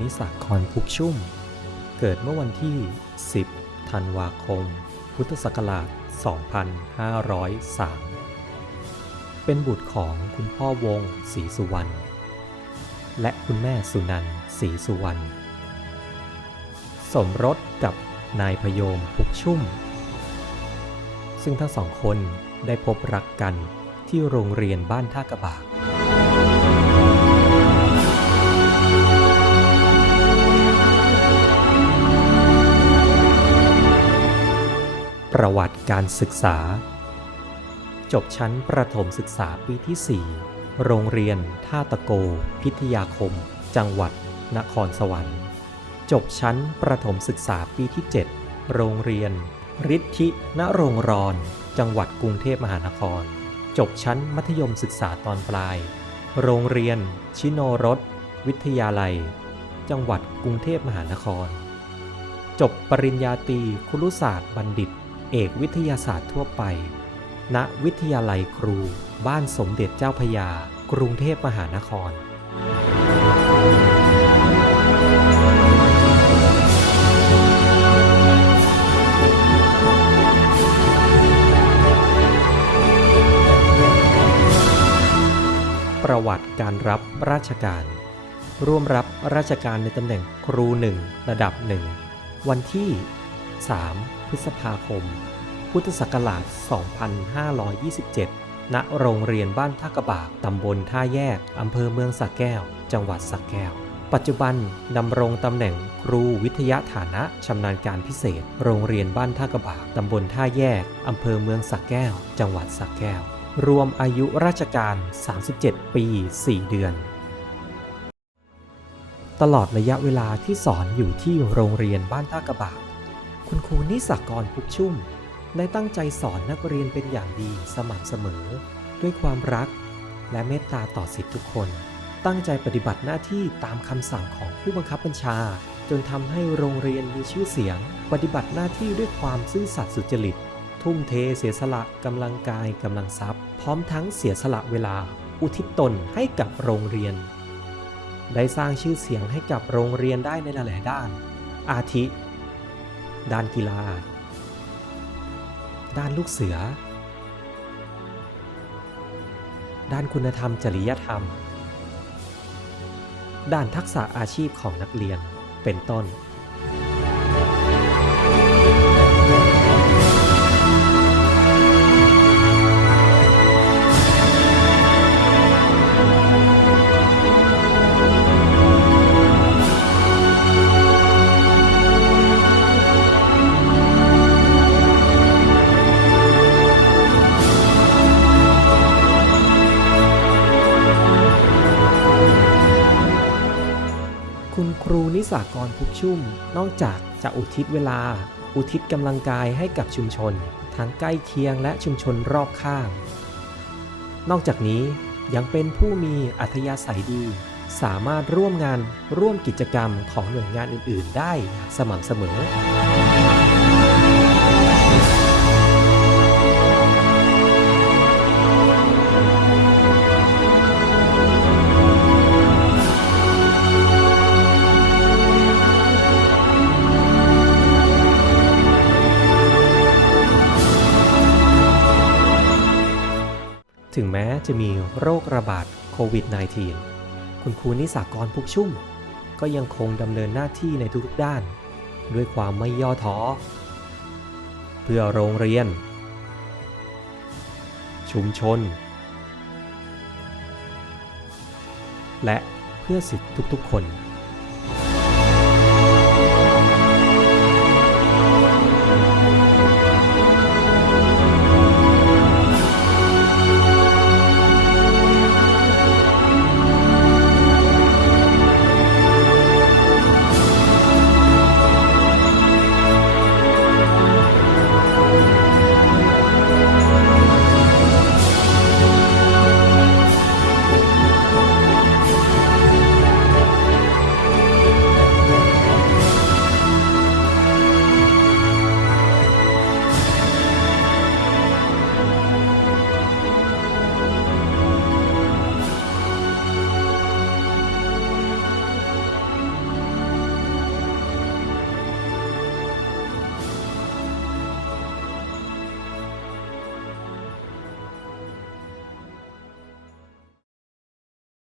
นิสสากรพุกชุ่ม เกิดเมื่อวันที่ 10 ธันวาคม พุทธศักราช 2503 เป็นบุตรของคุณพ่อวงศรีสุวรรณ และคุณแม่สุนันศรีสุวรรณ สมรสกับนายพยมพุกชุ่ม ซึ่งทั้งสองคนได้พบรักกันที่โรงเรียนบ้านท่ากระบาก ประวัติการศึกษา จบชั้นประถมศึกษาปีที่ 4 โรงเรียนท่าตะโก พิทยาคม จังหวัด นครสวรรค์ จบชั้นประถมศึกษาปีที่ 7 โรงเรียนฤทธินรงรอน จังหวัดกรุงเทพมหานคร จบชั้นมัธยมศึกษาตอนปลาย โรงเรียน ชิโนรส วิทยาลัย จังหวัดกรุงเทพมหานคร จบปริญญาตรีครุศาสตร์บัณฑิต เอกวิทยาศาสตร์ทั่วไป ณ วิทยาลัยครู บ้านสมเด็จเจ้าพยา กรุงเทพมหานคร ประวัติการรับราชการ ร่วมรับราชการในตำแหน่งครูหนึ่งระดับหนึ่งวันที่ 3 พฤษภาคม พุทธศักราช 2527 ณ โรงเรียนบ้านท่ากระบาก ตำบลท่าแยก อำเภอเมืองสระแก้ว จังหวัดสระแก้ว ปัจจุบันดำรงตำแหน่งครูวิทยาฐานะชำนาญการพิเศษ โรงเรียนบ้านท่ากระบาก ตำบลท่าแยก อำเภอเมืองสระแก้ว จังหวัดสระแก้ว รวมอายุราชการ 37 ปี 4 เดือนตลอดระยะเวลาที่สอนอยู่ที่โรงเรียนบ้านท่ากระบาก คุณครูนิสากรพุกชุ่ม ได้ตั้งใจสอนนักเรียนเป็นอย่างดีสม่ำเสมอ ด้วยความรัก และเมตตาต่อสิทธิทุกคน ตั้งใจปฏิบัติหน้าที่ตามคำสั่งของผู้บังคับบัญชา จนทำให้โรงเรียนมีชื่อเสียง ปฏิบัติหน้าที่ด้วยความซื่อสัตย์สุจริต ทุ่มเทเสียสละกำลังกายกำลังทรัพย์ พร้อมทั้งเสียสละเวลา อุทิศตนให้กับโรงเรียน ได้สร้างชื่อเสียงให้กับโรงเรียนได้ในหลาย ๆ ด้าน อาทิ ด้านกีฬา ด้านลูกเสือ ด้านคุณธรรมจริยธรรม ด้านทักษะอาชีพของนักเรียนเป็นต้น สากรพุกชุ่ม นอกจากจะอุทิศเวลา อุทิศกำลังกายให้กับชุมชน ทั้งใกล้เคียงและชุมชนรอบข้าง นอกจากนี้ยังเป็นผู้มีอัธยาศัยดี สามารถร่วมงานร่วมกิจกรรมของหน่วยงานอื่น ๆ ได้สม่ำเสมอ ถึงแม้จะมีโรคระบาดโควิด -19 คุณครูนิสากรพุกชุ่ม ก็ยังคงดำเนินหน้าที่ในทุกๆด้าน ด้วยความไม่ย่อท้อ เพื่อโรงเรียน ชุมชน และเพื่อสิทธิทุกๆคน